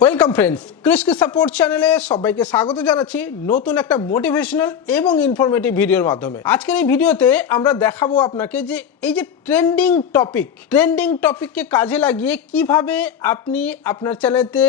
Welcome friends, কৃষি support চ্যানেলে সবাইকে স্বাগত জানাচ্ছি নতুন একটা মোটিভেশনাল এবং ইনফরমেটিভ ভিডিওর মাধ্যমে। আজকের এই ভিডিওতে আমরা দেখাবো আপনাকে যে এই যে ট্রেন্ডিং টপিককে কাজে লাগিয়ে কিভাবে আপনি আপনার চ্যানেলেতে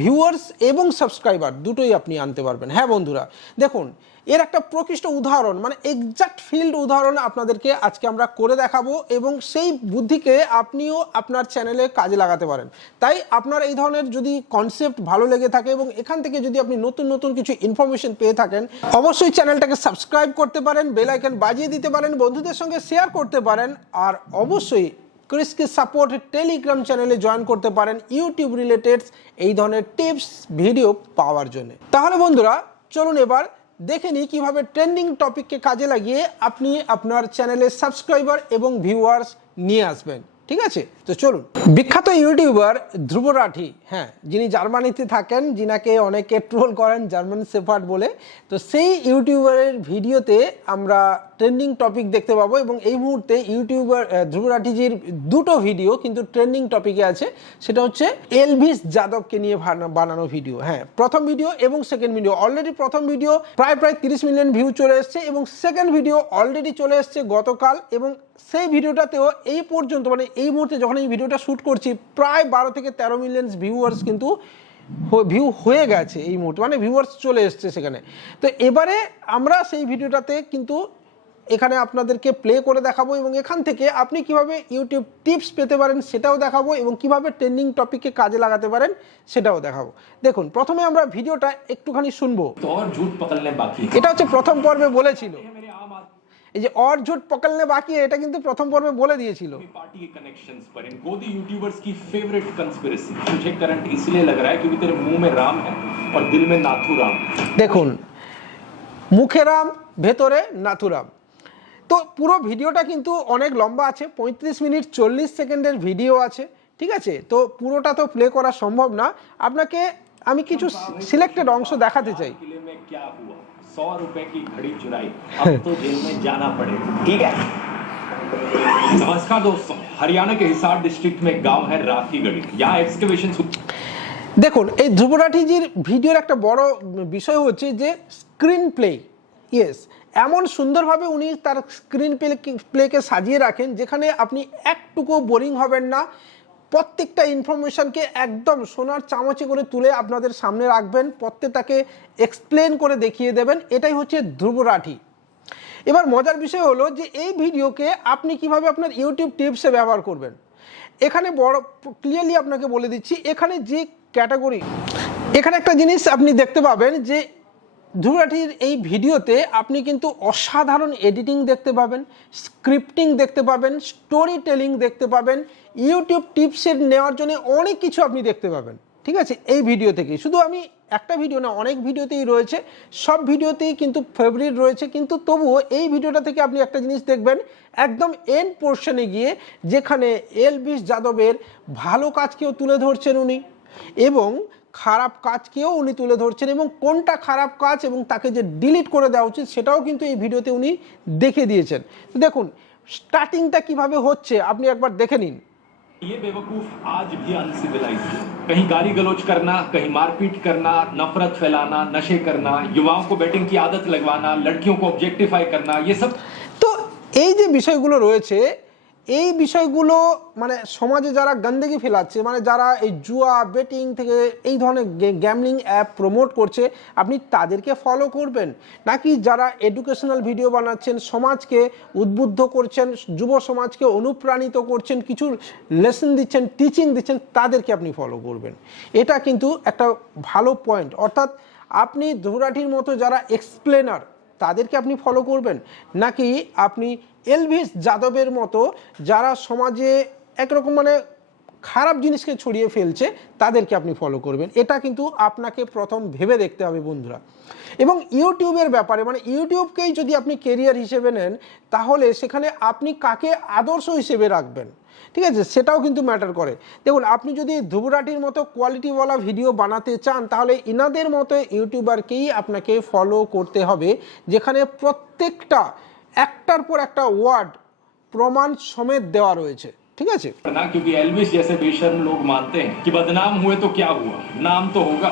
ভিউয়ার্স এবং সাবস্ক্রাইবার দুটোই আপনি আনতে পারবেন। হ্যাঁ বন্ধুরা, দেখুন এর একটা প্রকৃষ্ট উদাহরণ, মানে এক্সাক্ট ফিল্ড উদাহরণ আপনাদেরকে আজকে আমরা করে দেখাবো এবং সেই বুদ্ধিকে আপনিও আপনার চ্যানেলে কাজে লাগাতে পারেন। তাই আপনার এই ধরনের যদি কনসেপ্ট ভালো লেগে থাকে এবং এখান থেকে যদি আপনি নতুন নতুন কিছু ইনফরমেশন পেয়ে থাকেন, অবশ্যই চ্যানেলটাকে সাবস্ক্রাইব করতে পারেন, বেল আইকন বাজিয়ে দিতে পারেন, বন্ধুদের সঙ্গে শেয়ার করতে পারেন, আর অবশ্যই কৃষি সাপোর্ট টেলিগ্রাম চ্যানেলে জয়েন করতে পারেন ইউটিউব রিলেটেড এই ধরনের টিপস ভিডিও পাওয়ার জন্য। তাহলে বন্ধুরা চলুন এবার দেখে নিই কীভাবে ট্রেন্ডিং টপিককে কাজে লাগিয়ে আপনি আপনার চ্যানেলের সাবস্ক্রাইবার এবং ভিউয়ার্স নিয়ে আসবেন। ঠিক আছে, তো চলুন। বিখ্যাত ইউটিউবার ধ্রুব রাঠি, হ্যাঁ, যিনি জার্মানিতে থাকেন, যিনাকে অনেকে ট্রোল করেন জার্মান শেফার্ড বলে, তো সেই ইউটিউবারের ভিডিওতে আমরা ট্রেন্ডিং টপিক দেখতে পাবো এবং এই মুহূর্তে ইউটিউবার ধ্রুব রাঠিজির দুটো ভিডিও কিন্তু ট্রেন্ডিং টপিকে আছে। সেটা হচ্ছে এলভিস যাদবকে নিয়ে বানানো ভিডিও। হ্যাঁ, প্রথম ভিডিও এবং সেকেন্ড ভিডিও অলরেডি, প্রথম ভিডিও প্রায় 30 মিলিয়ন ভিউ চলে এসছে এবং সেকেন্ড ভিডিও অলরেডি চলে এসছে গতকাল, এবং সেই ভিডিওটাতেও এই পর্যন্ত, মানে এই মুহূর্তে যখন এই ভিডিওটা শ্যুট করছি, প্রায় 12 থেকে 13 মিলিয়ন ভিউয়ার্স কিন্তু ভিউ হয়ে গেছে এই মুহূর্তে, মানে ভিউয়ার্স চলে এসছে সেখানে। তো এবারে আমরা সেই ভিডিওটাতে কিন্তু এখানে আপনাদেরকে প্লে করে দেখাবো এবং এখান থেকে আপনি কিভাবে ইউটিউব টিপস পেতে পারেন সেটাও দেখাবো এবং কিভাবে ট্রেন্ডিং টপিককে কাজে লাগাতে পারেন সেটাও দেখাবো। দেখুন, প্রথমে আমরা ভিডিওটা একটুখানি শুনবো। এটা হচ্ছে প্রথম পর্বে বলেছিল, এই যে और झूठ पकड़ने बाकी है, এটা কিন্তু প্রথম পর্বে বলে দিয়েছিল। पार्टी के कनेक्शंस पर इन गोदी यूट्यूबर्स की फेवरेट कंस्पिरेसी मुझे करंट इसलिए लग रहा है क्योंकि तेरे मुंह में राम है और दिल में नाथुराम। দেখুন, মুখে রাম ভেতরে নাথুরাম। তো পুরো ভিডিওটা কিন্তু অনেক লম্বা আছে, 35 মিনিট 40 সেকেন্ডের ভিডিও আছে। ঠিক আছে, তো পুরোটা তো প্লে করা সম্ভব না, আপনাকে আমি কিছু সিলেক্টেড অংশ দেখাতে চাই। किले में क्या हुआ, 100 रुपए की घड़ी चुराई, अब तो जेल में जाना पड़ेगा। ठीक है। नमस्कार दोस्तों, हरियाणा के हिसार डिस्ट्रिक्ट में गांव है राखीगढ़ी। यहाँ एक्सकेवेशन। দেখুন, এই ধ্রুব রাঠিজির ভিডিওর একটা বড় বিষয় হচ্ছে যে স্ক্রিন প্লে। ইয়েস, এমন সুন্দরভাবে উনি তার স্ক্রিন প্লেকে সাজিয়ে রাখেন যেখানে আপনি একটুকু বোরিং হবেন না। প্রত্যেকটা ইনফরমেশনকে একদম সোনার চামচে করে তুলে আপনাদের সামনে রাখবেন, প্রত্যেকটাকে এক্সপ্লেন করে দেখিয়ে দেবেন। এটাই হচ্ছে ধ্রুব রাঠি। এবার মজার বিষয় হলো যে এই ভিডিওকে আপনি কিভাবে আপনার ইউটিউব টিপসে ব্যবহার করবেন। এখানে বড় ক্লিয়ারলি আপনাকে বলে দিচ্ছি, এখানে যে ক্যাটাগরি, এখানে একটা জিনিস আপনি দেখতে পাবেন যে ধ্রুব রাঠির এই ভিডিওতে আপনি কিন্তু অসাধারণ এডিটিং দেখতে পাবেন, স্ক্রিপ্টিং দেখতে পাবেন, স্টোরি টেলিং দেখতে পাবেন, ইউটিউব টিপসের নেওয়ার জন্য অনেক কিছু আপনি দেখতে পাবেন। ঠিক আছে, এই ভিডিও থেকে শুধু আমি একটা ভিডিও না, অনেক ভিডিওতেই রয়েছে, সব ভিডিওতেই কিন্তু ফেভারিট রয়েছে, কিন্তু তবুও এই ভিডিওটা থেকে আপনি একটা জিনিস দেখবেন একদম এন্ড পোর্শনে গিয়ে, যেখানে এলভিস যাদবের ভালো কাজকেও তুলে ধরছেন উনি এবং খারাপ কাজকেও উনি তুলে ধরছেন, এবং কোনটা খারাপ কাজ এবং তাকে যে ডিলিট করে দেওয়া উচিত সেটাও কিন্তু এই ভিডিওতে উনি দেখে দিয়েছেন। তো দেখুন স্টার্টিংটা কিভাবে হচ্ছে, আপনি একবার দেখে নিন। ये बेवकूफ आज भी अनसिविलाइज्ड है। कहीं गाली गलौज करना, कहीं मारपीट करना, नफरत फैलाना, नशे करना, युवाओं को बैटिंग की आदत लगवाना, लड़कियों को ऑब्जेक्टिफाई करना, ये सब। তো এই যে বিষয়গুলো রয়েছে, এই বিষয়গুলো মানে সমাজে যারা গন্দেগি ফেলাচ্ছে, মানে যারা এই জুয়া বেটিং থেকে এই ধরনের গ্যামলিং অ্যাপ প্রমোট করছে, আপনি তাদেরকে ফলো করবেন, নাকি যারা এডুকেশনাল ভিডিও বানাচ্ছেন, সমাজকে উদ্বুদ্ধ করছেন, যুব সমাজকে অনুপ্রাণিত করছেন, কিছু লেসন দিচ্ছেন, টিচিং দিচ্ছেন, তাদেরকে আপনি ফলো করবেন। এটা কিন্তু একটা ভালো পয়েন্ট। অর্থাৎ আপনি ধ্রুব রাঠির মতো যারা এক্সপ্লেনার তাদেরকে আপনি ফলো করবেন, নাকি আপনি এলভিস যাদবের মতো যারা সমাজে একরকম মানে খারাপ জিনিসকে ছড়িয়ে ফেলছে তাদেরকে আপনি ফলো করবেন। এটা কিন্তু আপনাকে প্রথম ভেবে দেখতে হবে বন্ধুরা। এবং ইউটিউবের ব্যাপারে, মানে ইউটিউবকেই যদি আপনি কেরিয়ার হিসেবে নেন, তাহলে সেখানে আপনি কাকে আদর্শ হিসেবে রাখবেন, ঠিক আছে, সেটাও কিন্তু ম্যাটার করে। দেখুন, আপনি যদি ধ্রুব রাঠির মতো কোয়ালিটিওয়ালা ভিডিও বানাতে চান, তাহলে ইনাদের মতো ইউটিউবারকেই আপনাকে ফলো করতে হবে, যেখানে প্রত্যেকটা একটার পর একটা ওয়ার্ড প্রমাণ সমেত দেওয়া রয়েছে। ঠিক আছে। ना क्योंकि एल्विस जैसे बेशर्म लोग मानते हैं कि बदनाम हुए तो क्या हुआ, नाम तो होगा।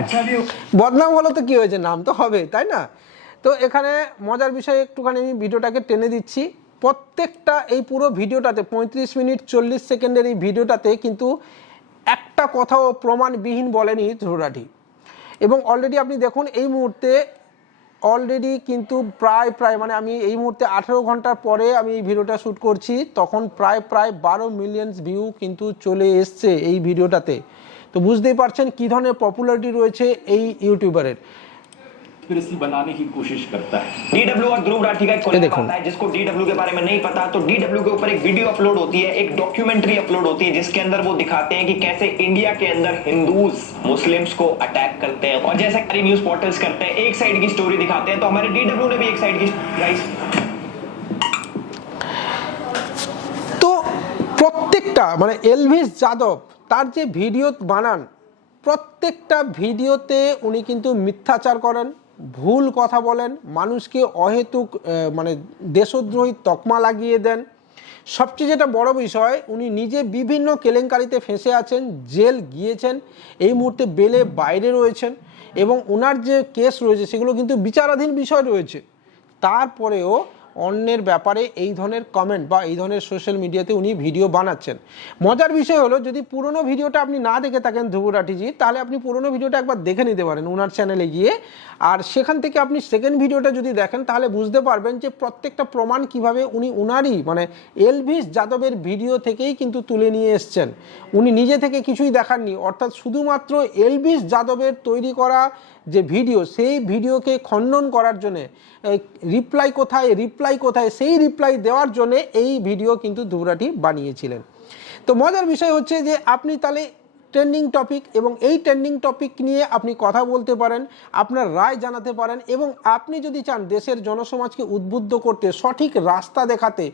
अच्छा भी বদনাম হলো তো কি হয়েছে, নাম তো হবে, তাই না? তো এখানে মজার বিষয় একটুখানি আমি ভিডিওটাকে টেনে দিচ্ছি। প্রত্যেকটা এই পুরো ভিডিওটাতে 35 মিনিট 40 সেকেন্ডের এই ভিডিওটাতে কিন্তু একটা কথাও প্রমাণবিহীন বলেনি ধ্রুব রাঠি। এবং অলরেডি আপনি দেখুন এই মুহূর্তে অলরেডি কিন্তু প্রায় মানে আমি এই মুহূর্তে 18 ঘন্টার পরে আমি এই ভিডিওটা শ্যুট করছি, তখন প্রায় 12 মিলিয়ন ভিউ কিন্তু চলে এসছে এই ভিডিওটাতে। তো বুঝতেই পারছেন কী ধরনের পপুলারিটি রয়েছে এই ইউটিউবারের। कंस्पिरेसी बनाने की कोशिश करता है। डीडब्ल्यू और ध्रुव राठी का एक कोलैब आता है, जिसको डीडब्ल्यू के बारे में नहीं पता, तो डीडब्ल्यू के ऊपर एक वीडियो अपलोड होती है, एक डॉक्यूमेंट्री अपलोड होती है, जिसके अंदर वो दिखाते हैं कि कैसे इंडिया के अंदर हिंदूज मुस्लिम्स को अटैक करते हैं, और जैसे सारी न्यूज पोर्टल्स करते हैं एक साइड की स्टोरी दिखाते हैं, तो हमारे डीडब्ल्यू ने भी एक साइड की गाइस। তো প্রত্যেকটা মানে এলভিস যাদব তার যে ভিডিও বানান, প্রত্যেকটা ভিডিওতে উনি কিন্তু মিথ্যাচার করেন, ভুল কথা বলেন, মানুষকে অহেতুক মানে দেশদ্রোহী তকমা লাগিয়ে দেন। সবচেয়ে যেটা বড় বিষয়, উনি নিজে বিভিন্ন কেলেঙ্কারিতে ফেঁসে আছেন, জেল গিয়েছেন, এই মুহূর্তে বেলে বাইরে রয়েছেন, এবং ওনার যে কেস রয়েছে সেগুলো কিন্তু বিচারাধীন বিষয় রয়েছে। তারপরেও অন্যের ব্যাপারে এই ধরনের কমেন্ট বা এই ধরনের সোশ্যাল মিডিয়াতে উনি ভিডিও বানাচ্ছেন। মজার বিষয় হলো, যদি পুরনো ভিডিওটা আপনি না দেখে থাকেন ধ্রুব রাঠিজি, তাহলে আপনি পুরনো ভিডিওটা একবার দেখে নিতে পারেন ওনার চ্যানেলে গিয়ে, আর সেখান থেকে আপনি সেকেন্ড ভিডিওটা যদি দেখেন তাহলে বুঝতে পারবেন যে প্রত্যেকটা প্রমাণ কিভাবে উনি উনারই মানে এলভিস যাদবের ভিডিও থেকেই কিন্তু তুলে নিয়ে এসছেন। উনি নিজে থেকে কিছুই দেখাননি, অর্থাৎ শুধুমাত্র এলভিস যাদবের তৈরি করা যে ভিডিও, সেই ভিডিওকে খণ্ডন করার জন্যে রিপ্লাই কোথায় সেই রিপ্লাই দেওয়ার জন্যে এই ভিডিও কিন্তু ধ্রুব রাঠি বানিয়েছিলেন। তো মজার বিষয় হচ্ছে যে আপনি তাহলে ট্রেন্ডিং টপিক, এবং এই ট্রেন্ডিং টপিক নিয়ে আপনি কথা বলতে পারেন, আপনার রায় জানাতে পারেন, এবং আপনি যদি চান দেশের জনসমাজকে উদ্বুদ্ধ করতে, সঠিক রাস্তা দেখাতে,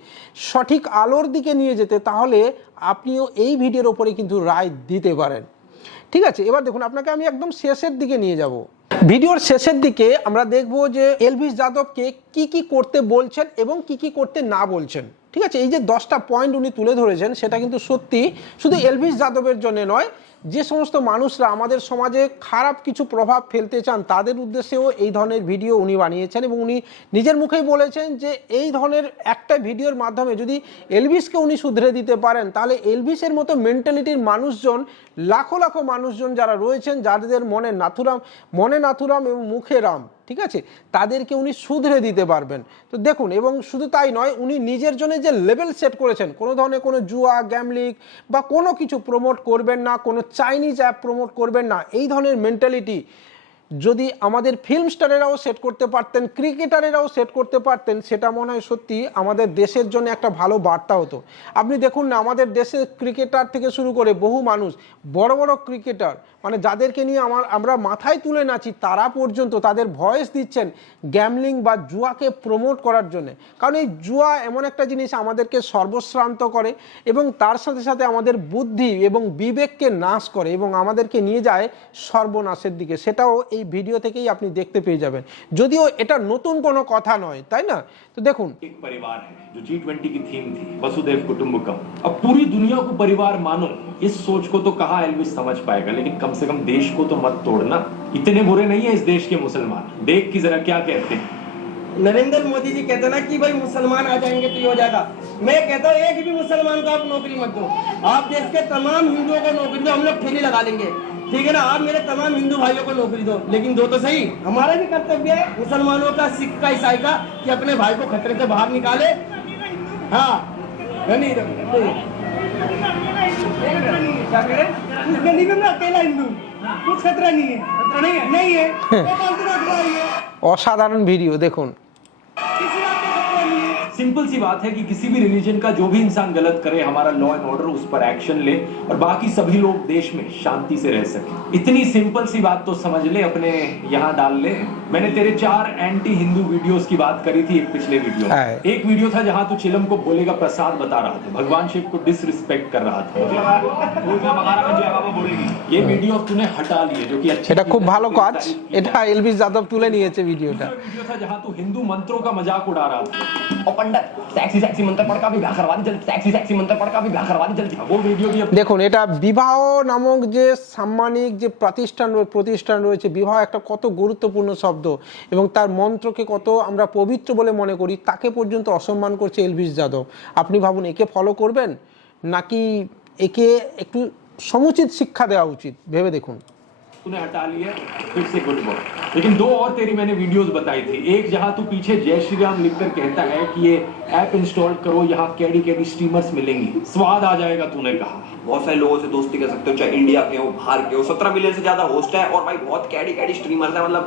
সঠিক আলোর দিকে নিয়ে যেতে, তাহলে আপনিও এই ভিডিওর ওপরে কিন্তু রায় দিতে পারেন। ঠিক আছে, এবার দেখুন আপনাকে আমি একদম শেষের দিকে নিয়ে যাব। ভিডিওর শেষের দিকে আমরা দেখব যে এলভিস যাদবকে কি কি করতে বলছেন এবং কি কি করতে না বলছেন। ঠিক আছে, এই যে 10টা পয়েন্ট উনি তুলে ধরেছেন সেটা কিন্তু সত্যি শুধু এলভিস যাদবের জন্য নয়, যে সমস্ত মানুষরা আমাদের সমাজে খারাপ কিছু প্রভাব ফেলতে চান তাদের উদ্দেশ্যেও এই ধরনের ভিডিও উনি বানিয়েছেন, এবং উনি নিজের মুখেই বলেছেন যে এই ধরনের একটা ভিডিওর মাধ্যমে যদি এলভিসকে উনি শুধরে দিতে পারেন, তাহলে এলভিসের মতো মেন্টালিটির মানুষজন, লাখো লাখো মানুষজন যারা রয়েছেন, যাদের মনে নাথুরাম এবং মুখে রাম, ঠিক আছে, তাদেরকে উনি শুধরে দিতে পারবেন। তো দেখুন, এবং শুধু তাই নয়, উনি নিজের জন্য যে লেভেল সেট করেছেন, কোনো ধরনের কোনো জুয়া, গ্যামলিং বা কোনো কিছু প্রমোট করবেন না, কোনো চাইনিজ অ্যাপ প্রমোট করবেন না, এই ধরনের মেন্টালিটি যদি আমাদের ফিল্ম স্টারেরাও সেট করতে পারতেন, ক্রিকেটারেরাও সেট করতে পারতেন, সেটা মনে হয় সত্যি আমাদের দেশের জন্য একটা ভালো বার্তা হতো। আপনি দেখুন না, আমাদের দেশের ক্রিকেটার থেকে শুরু করে বহু মানুষ, বড় বড় ক্রিকেটার মানে যাদেরকে নিয়ে আমরা মাথায় তুলে নাচি, তারা পর্যন্ত তাদের ভয়েস দিচ্ছেন গ্যামলিং বা জুয়াকে প্রমোট করার জন্য। কারণ এই জুয়া এমন একটা জিনিস আমাদেরকে সর্বশ্রান্ত করে, এবং তার সাথে সাথে আমাদের বুদ্ধি এবং বিবেককে নাশ করে, এবং আমাদেরকে নিয়ে যায় সর্বনাশের দিকে। সেটাও এই ভিডিও থেকেই আপনি দেখতে পেয়ে যাবেন, যদিও এটা নতুন কোনো কথা নয়, তাই না? তো দেখুন, एक परिवार है जो G20 की थीम थी वसुधैव कुटुंबकम। अब पूरी दुनिया को परिवार मानो, इस सोच को तो कहाँ एल्विस समझ पाएगा, लेकिन कम से कम देश को तो मत तोड़ना। इतने बुरे नहीं है इस देश के मुसलमान, देख की जरा क्या कहते हैं। नरेंद्र मोदी जी कहते ना कि भाई मुसलमान आ जाएंगे तो ये हो जाएगा। मैं कहता हूँ एक भी मुसलमान को आप नौकरी मत दो, आप देश के तमाम हिंदुओं को नौकरी दो, हम लोग ठेली लगा लेंगे, ठीक है ना। आप मेरे तमाम हिंदू भाइयों को नौकरी दो, लेकिन दो तो सही। हमारा भी कर्तव्य है मुसलमानों का, सिख का, ईसाई का, कि अपने भाई को खतरे से बाहर निकाले। हाँ नहीं क्या कह रहे? इस गली में मैं अकेला हिंदू, कुछ खतरा नहीं है, नहीं है অসাধারণ ভিডিও দেখুন। सिंपल सी बात है कि किसी भी रिलीजन का जो भी इंसान गलत करे, हमारा लॉ एंड ऑर्डर उस पर एक्शन ले और बाकी सभी लोग देश में शांति से रह सके। इतनी सिंपल सी बात तो समझ ले, अपने यहाँ डाल ले। मैंने तेरे 4 एंटी हिंदू वीडियोस की बात करी थी एक पिछले वीडियो में। एक वीडियो था जहाँ तू चिलम को भोले का प्रसाद बता रहा था, भगवान शिव को डिसरिस्पेक्ट कर रहा था। ये वीडियो तूने हटा लिए, जो कि अच्छा, এটা খুব ভালো কাজ, এটা এলভিস যাদব তুলে নিয়েছে ভিডিওটা। वीडियो था जहाँ तू हिंदू मंत्रों का मजाक उड़ा रहा था। अंडर सेक्सी सेक्सी मंत्र पढ़ का भी ब्याह करवा दी जल्दी, सेक्सी सेक्सी मंत्र पढ़ का भी ब्याह करवा दी जल्दी। वो वीडियो भी দেখুন এটা বিবাহ নামক যে সাম্মানিক যে প্রতিষ্ঠান রয়েছে, বিবাহ একটা কত গুরুত্বপূর্ণ শব্দ এবং তার মন্ত্রকে কত আমরা পবিত্র বলে মনে করি, তাকে পর্যন্ত অসম্মান করছে এলভিস যাদব। আপনি ভাবুন একে ফলো করবেন নাকি একে একটু সমুচিত শিক্ষা দেওয়া উচিত, ভেবে দেখুন। तूने हटा लिया फिर से गुड बॉय। लेकिन दो और तेरी मैंने वीडियोस बताई थी, एक जहां तू पीछे जय श्री राम लिखकर कहता है कि ये ऐप इंस्टॉल करो, यहाँ कैडी कैडी स्ट्रीमर्स मिलेंगी, स्वाद आ जाएगा तूने कहा। बहुत सारे लोगों से दोस्ती कर सकते हो, चाहे इंडिया के हो बाहर के हो, 17 मिलियन से ज्यादा होस्ट है और भाई बहुत कैडी कैडी स्ट्रीमर्स है, मतलब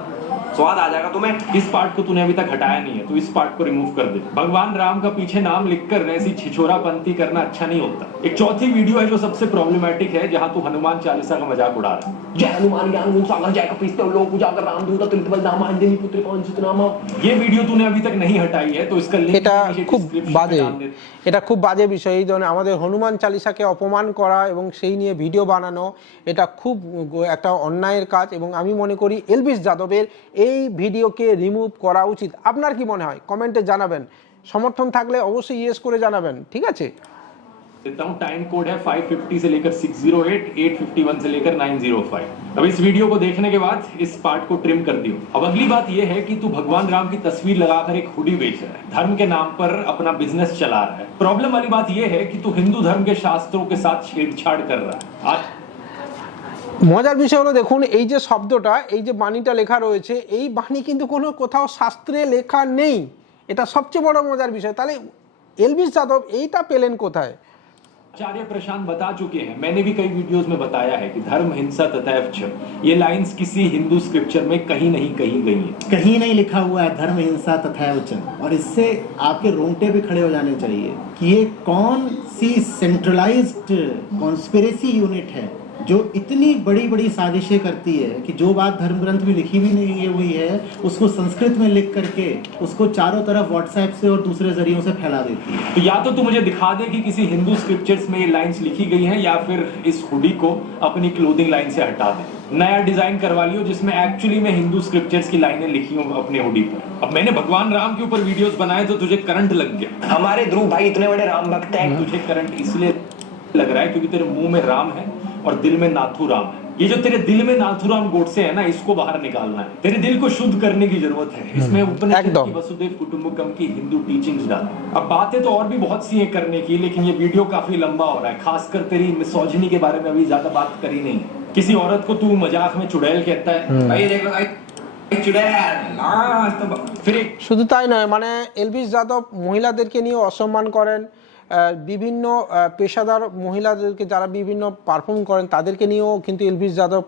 स्वाद आ जाएगा तुम्हें। इस पार्ट को तूने अभी तक हटाया नहीं है, तो इस पार्ट को रिमूव कर दे। भगवान राम का पीछे नाम लिखकर ऐसी छिछोरापंती करना अच्छा नहीं होता। एक चौथी वीडियो है जो सबसे प्रॉब्लमेटिक है, जहां तू हनुमान चालीसा का मजाक उड़ा रहा है। जय हनुमान ज्ञान गुण सागर जय कपीसते लोग पूजा कर रामदूत तुलित बलधामा अंजनी पुत्र पवन सुतनामा। ये वीडियो तूने अभी तक नहीं हटाई है, तो इसका लिंक এটা नीचे খুব description में বাজে, डाल दे। এটা খুব বাজে বিষয়। এই ধরনের আমাদের হনুমান চালিসাকে অপমান করা এবং সেই নিয়ে ভিডিও বানানো, এটা খুব একটা অন্যায়ের কাজ এবং আমি মনে করি এলভিস যাদবের এই ভিডিওকে রিমুভ করা উচিত। আপনার কি মনে হয় কমেন্টে জানাবেন, সমর্থন থাকলে অবশ্যই ইয়েস করে জানাবেন, ঠিক আছে? देता हूं, टाइम कोड है 550 से लेकर 608, 851 से लेकर 905। अब इस वीडियो को देखने के बाद इस पार्ट को ट्रिम कर दियो। अब अगली बात यह है कि तू भगवान राम की तस्वीर लगाकर एक हुडी बेच रहा है, धर्म के नाम पर अपना बिजनेस चला रहा है। प्रॉब्लम वाली बात यह है कि तू हिंदू धर्म के शास्त्रों के साथ छेड़छाड़ कर रहा है। आज মজার বিষয় হলো দেখুন এই যে শব্দটা, এই যে বাণীটা লেখা রয়েছে, এই বাণী কিন্তু কোনো কোথাও শাস্ত্রে লেখা নেই। এটা সবচেয়ে বড় মজার বিষয়। তাহলে এলভিস যাদব এইটা পেলেন কোথায়? आचार्य प्रशांत बता चुके हैं, मैंने भी कई वीडियोस में बताया है कि धर्म हिंसा तथैव च, ये लाइंस किसी हिंदू स्क्रिप्चर में कहीं नहीं कही गई है। कहीं नहीं लिखा हुआ है धर्म हिंसा तथा वचन। और इससे आपके रोंगटे भी खड़े हो जाने चाहिए कि ये कौन सी सेंट्रलाइज्ड कॉन्स्पिरेसी यूनिट है जो इतनी बड़ी बड़ी साजिशें करती है कि जो बात धर्म ग्रंथ में लिखी भी नहीं हुई है उसको संस्कृत में लिख करके उसको चारों तरफ व्हाट्सएप से और दूसरे जरियों से फैला देती है। तो या तो तू मुझे दिखा दे कि किसी हिंदू स्क्रिप्चर्स में ये लाइंस लिखी गई हैं, या फिर इस हुडी को अपनी क्लोथिंग लाइन से हटा दे, नया डिजाइन करवा लियो जिसमें एक्चुअली में हिंदू स्क्रिप्चर्स की लाइनें लिखी हो अपने हुडी पर। अब मैंने भगवान राम के ऊपर वीडियोस बनाए तो तुझे करंट लग गया। हमारे ध्रुव भाई इतने बड़े राम भक्त हैं। तुझे करंट इसलिए लग रहा है क्योंकि तेरे मुंह में राम है और दिल में नाथू राम है। ये जो तेरे दिल में नाथूराम गोडसे है ना, इसको बाहर निकालना है। तेरे दिल को शुद्ध करने की जरूरत है। इसमें उपनिषद की वसुदेव कुटुंबकम की हिंदू टीचिंग्स डाल। अब बातें तो और भी बहुत सी हैं करने की, लेकिन ये वीडियो काफी लंबा हो रहा है। खासकर तेरी मिसोजिनी के बारे में अभी ज्यादा बात करी नहीं। किसी औरत को तू मजाक में चुड़ैल कहता है, भाई देख लो भाई चुड़ैल, फिर एक শুধু তাই নয়, মানে এলভিস যাদব মহিলাদেরকে নিয়ে অসম্মান করেন, বিভিন্ন পেশাদার মহিলাদেরকে যারা বিভিন্ন পারফর্ম করেন তাদেরকে নিয়েও কিন্তু এলভিস যাদব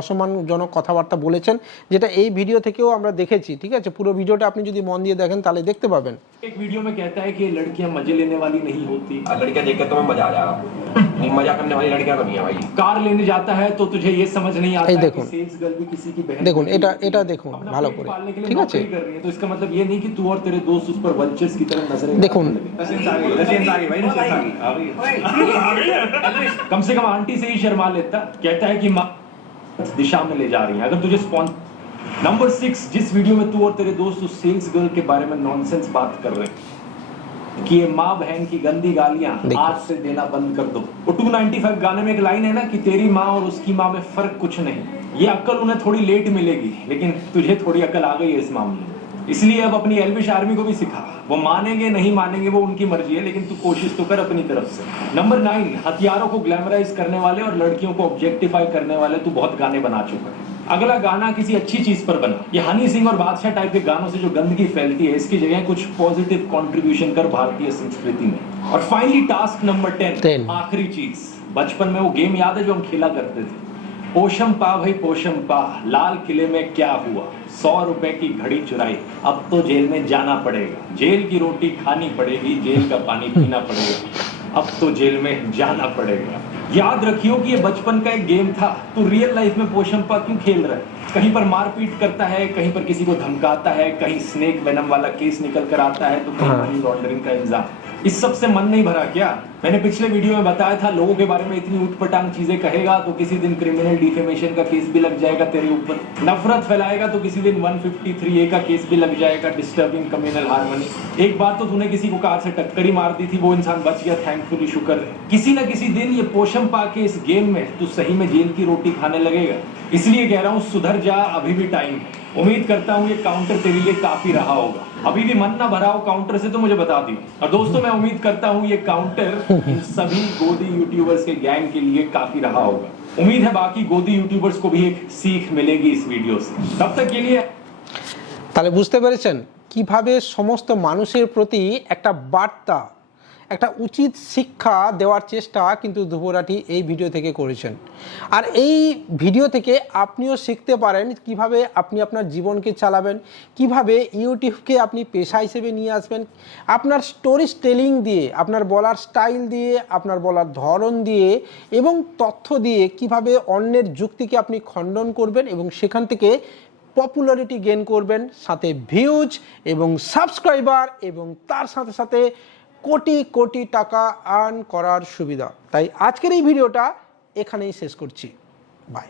অসম্মানজনক কথাবার্তা বলেছেন, যেটা এই ভিডিও থেকেও আমরা দেখেছি। ঠিক আছে, পুরো ভিডিওটা আপনি যদি মন দিয়ে দেখেন তাহলে দেখতে পাবেন। एक वीडियो में कहता है कि लड़कियां मजे लेने वाली नहीं होती, लड़कियां देख कर तुम्हें मजा आ जाएगा। मजा करने वाली लड़कियां तो नहीं है भाई। कार लेने जाता है तो तुझे ये समझ नहीं आता এই है দেখুন, कि सेल्स गर्ल भी किसी की बहन দেখুন होती है। এটা দেখুন अपना ভালো पेट করে, पालने के लिए ঠিক আছে? नौकरी कर रही है, तो इसका मतलब ये नहीं कि तू और तेरे दोस्त उस पर वल्चर्स की तरह नजरें দেখুন कम से कम आंटी से ही शर्मा लेता। कहता है कि माँ दिशा में ले जा रही है। अगर तुझे नंबर 6, जिस वीडियो में तू और तेरे दोस्त उस सेल्स गर्ल के बारे में नॉनसेंस बात कर रहे हैं कि ये माँ बहन की गंदी गालियां आज से देना बंद कर दो। वो 295 गाने में एक लाइन है ना कि तेरी माँ और उसकी माँ में फर्क कुछ नहीं। ये अक्ल उन्हें थोड़ी लेट मिलेगी, लेकिन तुझे थोड़ी अक्ल आ गई है इस मामले में। इसलिए अब अपनी एल्विश आर्मी को भी सिखा। वो मानेंगे नहीं मानेंगे वो उनकी मर्जी है, लेकिन तू कोशिश तो कर अपनी तरफ से। नंबर 9, हथियारों को ग्लैमराइज करने वाले और लड़कियों को ऑब्जेक्टिफाई करने वाले तू बहुत गाने बना चुका है। अगला गाना किसी अच्छी चीज पर बना। ये हनी सिंह और बादशाह टाइप के गानों से जो गंदगी फैलती है, इसकी जगह कुछ पॉजिटिव कंट्रीब्यूशन कर भारतीय संस्कृति में। और फाइनली टास्क नंबर 10, आखिरी चीज, बचपन में वो गेम याद है जो हम खेला करते थे, पोशम पा भाई पोशम पा, लाल किले में क्या हुआ, 100 रुपए की घड़ी चुराई, अब तो जेल में जाना पड़ेगा, जेल की रोटी खानी पड़ेगी, जेल का पानी पीना पड़ेगा, अब तो जेल में जाना पड़ेगा। याद रखियो कि ये बचपन का एक गेम था, तो रियल लाइफ में पोशंपा क्यों खेल रहा है? कहीं पर मारपीट करता है, कहीं पर किसी को धमकाता है, कहीं स्नेक वेनम वाला केस निकल कर आता है, तो कहीं मनी लॉन्ड्रिंग का इल्जाम। इस सब से मन नहीं भरा क्या? मैंने पिछले वीडियो में बताया था लोगों के बारे में इतनी ऊटपटांग चीजें कहेगा तो किसी दिन क्रिमिनल डिफेमेशन का केस भी लग जाएगा तेरे ऊपर, नफरत फैलाएगा तो किसी दिन 153A का केस भी लग जाएगा, डिस्टर्बिंग कम्युनल हार्मनी। एक बार तो तूने किसी को कार से टक्कर ही मार दी थी, वो इंसान बच गया, थैंकफुली शुक्र है। किसी ना किसी दिन ये पोषण पा के इस गेम में तू सही में जेल की रोटी खाने लगेगा। इसलिए कह रहा हूँ सुधर जा, अभी भी टाइम है। उम्मीद करता हूँ ये काउंटर तेरे लिए काफी रहा होगा। अभी भी मन ना भरा हो काउंटर से तो मुझे बता दियो। और दोस्तों मैं उम्मीद करता हूँ ये काउंटर इन सभी गोदी यूट्यूबर्स के गैंग के लिए काफी रहा होगा। उम्मीद है बाकी गोदी यूट्यूबर्स को भी एक सीख मिलेगी इस वीडियो से। तब तक के लिए তাহলে বুঝতে পেরেছেন কিভাবে সমস্ত মানুষের প্রতি একটা বার্তা, একটা উচিত শিক্ষা দেওয়ার চেষ্টা কিন্তু দুপুরাটি এই ভিডিও থেকে করেছেন। আর এই ভিডিও থেকে আপনিও শিখতে পারেন কিভাবে আপনি আপনার জীবনকে চালাবেন, কিভাবে ইউটিউবকে আপনি পেশা হিসেবে নিয়ে আসবেন, আপনার স্টোরি টেলিং দিয়ে, আপনার বলার স্টাইল দিয়ে, আপনার বলার ধরন দিয়ে এবং তথ্য দিয়ে কিভাবে অন্যের যুক্তিকে আপনি খণ্ডন করবেন এবং সেখান থেকে পপুলারিটি গেইন করবেন, সাথে ভিউজ এবং সাবস্ক্রাইবার এবং তার সাথে সাথে কোটি কোটি টাকা আর্ন করার সুবিধা। তাই আজকের এই ভিডিওটা এখানেই শেষ করছি। বাই।